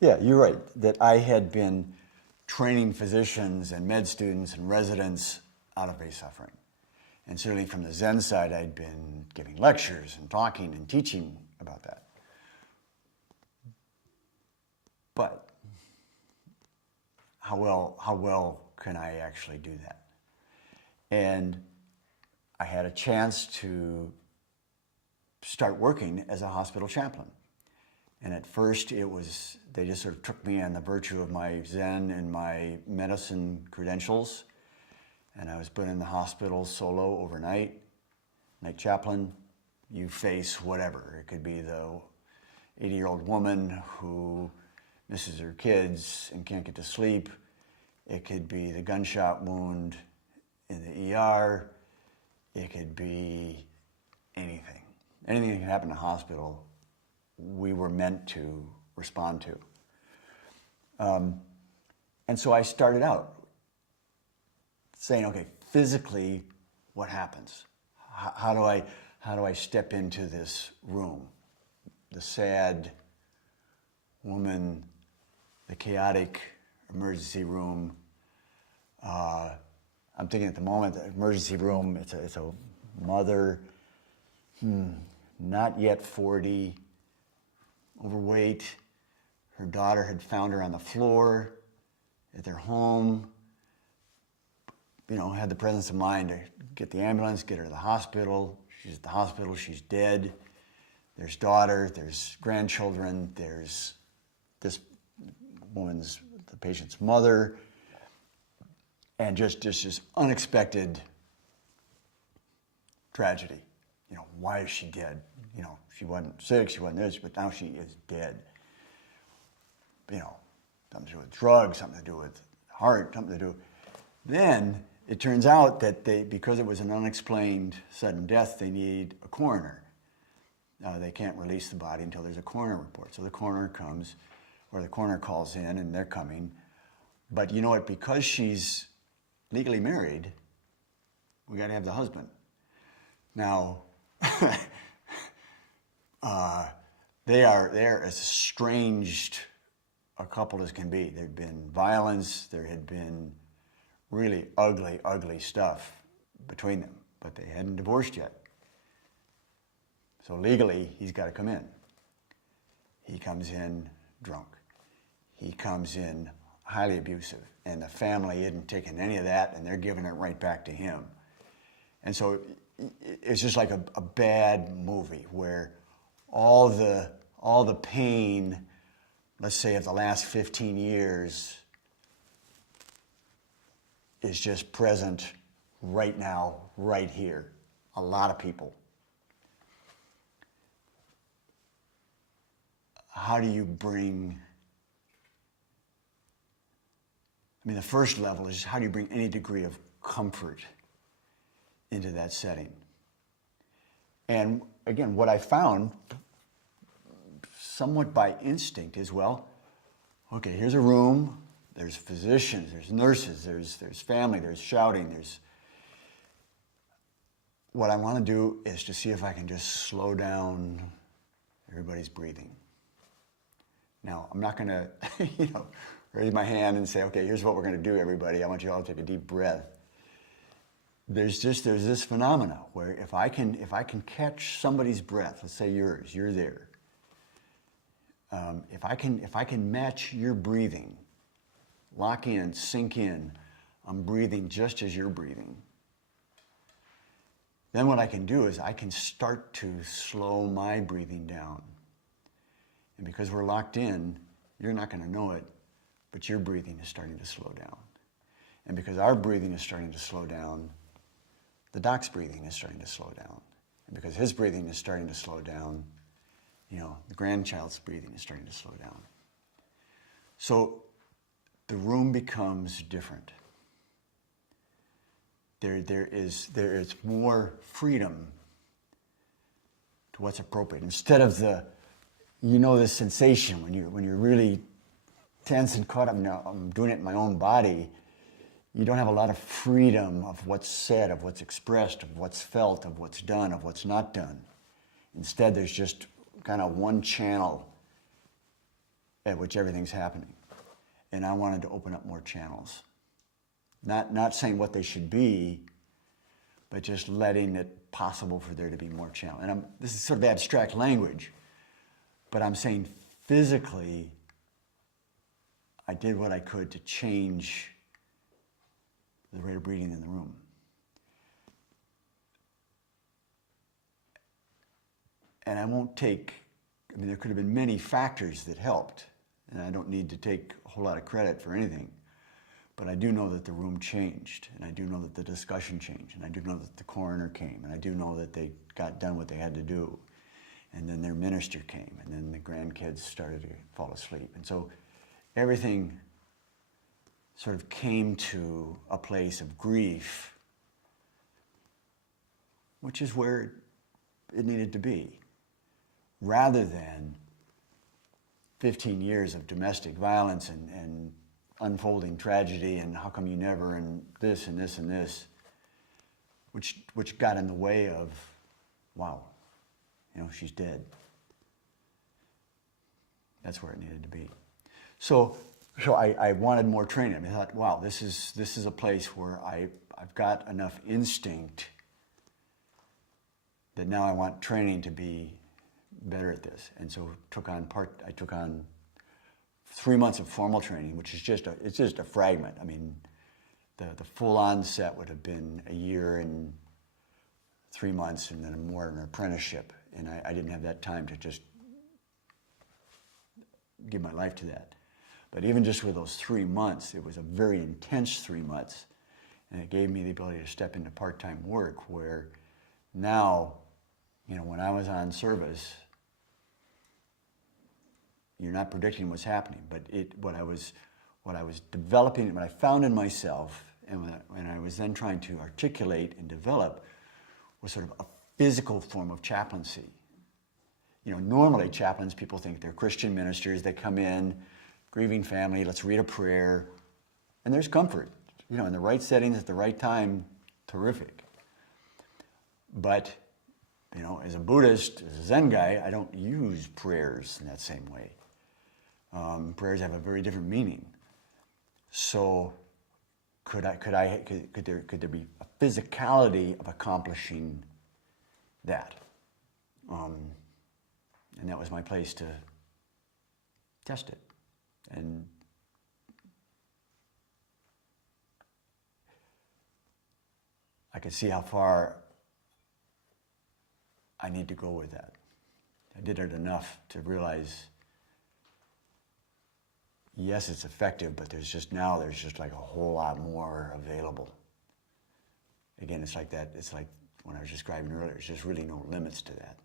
Yeah, you're right, that I had been training physicians and med students and residents out of base suffering. And certainly from the Zen side, I'd been giving lectures and talking and teaching about that. But how well can I actually do that? And I had a chance to start working as a hospital chaplain. And at first they just sort of took me on the virtue of my Zen and my medicine credentials. And I was put in the hospital solo overnight, night chaplain. You face whatever. It could be the 80-year-old woman who misses her kids and can't get to sleep. It could be the gunshot wound in the ER. It could be anything. Anything that can happen in a hospital, we were meant to respond to. And so I started out saying, okay, physically, what happens? How do I step into this room? The sad woman, the chaotic emergency room. I'm thinking at the moment, the emergency room, it's a mother, not yet 40, overweight. Her daughter had found her on the floor at their home. Had the presence of mind to get the ambulance, get her to the hospital. She's at the hospital, she's dead. There's daughter, there's grandchildren, there's this the patient's mother, and just this unexpected tragedy. Why is she dead? She wasn't sick, she wasn't this, but now she is dead. Something to do with drugs, something to do with heart, something to do. Then it turns out that because it was an unexplained sudden death, they need a coroner. They can't release the body until there's a coroner report. So the coroner comes, or the coroner calls in, and they're coming. But you know what? Because she's legally married, we got to have the husband. Now, they are as estranged a couple as can be. There'd been violence. There had been really ugly, ugly stuff between them, but they hadn't divorced yet. So legally, he's got to come in. He comes in drunk. He comes in highly abusive, and the family isn't taking any of that, and they're giving it right back to him. And so it's just like a bad movie where all the pain, let's say, of the last 15 years is just present right now, right here. A lot of people. How do you bring, the first level is how do you bring any degree of comfort into that setting? And again, what I found, somewhat by instinct, is, well, okay, here's a room, there's physicians, there's nurses, there's family, there's shouting, what I want to do is to see if I can just slow down everybody's breathing. Now, I'm not going to, raise my hand and say, okay, here's what we're going to do, everybody. I want you all to take a deep breath. There's this phenomena where if I can catch somebody's breath, let's say yours, you're there. If I can match your breathing, lock in, sink in, I'm breathing just as you're breathing. Then what I can do is I can start to slow my breathing down. And because we're locked in, you're not going to know it, but your breathing is starting to slow down. And because our breathing is starting to slow down, the doc's breathing is starting to slow down. And because his breathing is starting to slow down, the grandchild's breathing is starting to slow down. So the room becomes different. There is more freedom to what's appropriate. Instead of the sensation when you're really tense and caught up. Now I'm doing it in my own body. You don't have a lot of freedom of what's said, of what's expressed, of what's felt, of what's done, of what's not done. Instead, there's just kind of one channel at which everything's happening. And I wanted to open up more channels. Not saying what they should be, but just letting it possible for there to be more channels. And this is sort of abstract language, but I'm saying physically, I did what I could to change the rate of breathing in the room. And I won't take, I mean, there could have been many factors that helped, and I don't need to take a whole lot of credit for anything, but I do know that the room changed, and I do know that the discussion changed, and I do know that the coroner came, and I do know that they got done what they had to do, and then their minister came, and then the grandkids started to fall asleep. And so everything sort of came to a place of grief, which is where it needed to be, rather than 15 years of domestic violence and unfolding tragedy and how come you never and this and this and this, which got in the way of, wow, you know, she's dead. That's where it needed to be. So I wanted more training. I mean, I thought, wow, this is a place where I've got enough instinct that now I want training to be better at this. And so I took on 3 months of formal training, which is just a fragment. I mean, the full-on set would have been a year and 3 months, and then more of an apprenticeship. And I didn't have that time to just give my life to that. But even just with those 3 months, it was a very intense 3 months, and it gave me the ability to step into part-time work where now, you know, when I was on service, you're not predicting what's happening, but what I was developing, what I found in myself, and when I was then trying to articulate and develop, was sort of a physical form of chaplaincy. You know, normally chaplains, people think they're Christian ministers. They come in, grieving family, let's read a prayer, and there's comfort. You know, in the right settings at the right time, terrific. But, you know, as a Buddhist, as a Zen guy, I don't use prayers in that same way. Prayers have a very different meaning. So, could there be a physicality of accomplishing that? And that was my place to test it. And I could see how far I need to go with that. I did it enough to realize, yes, it's effective, but there's just like a whole lot more available. Again, it's like when I was describing earlier, there's just really no limits to that.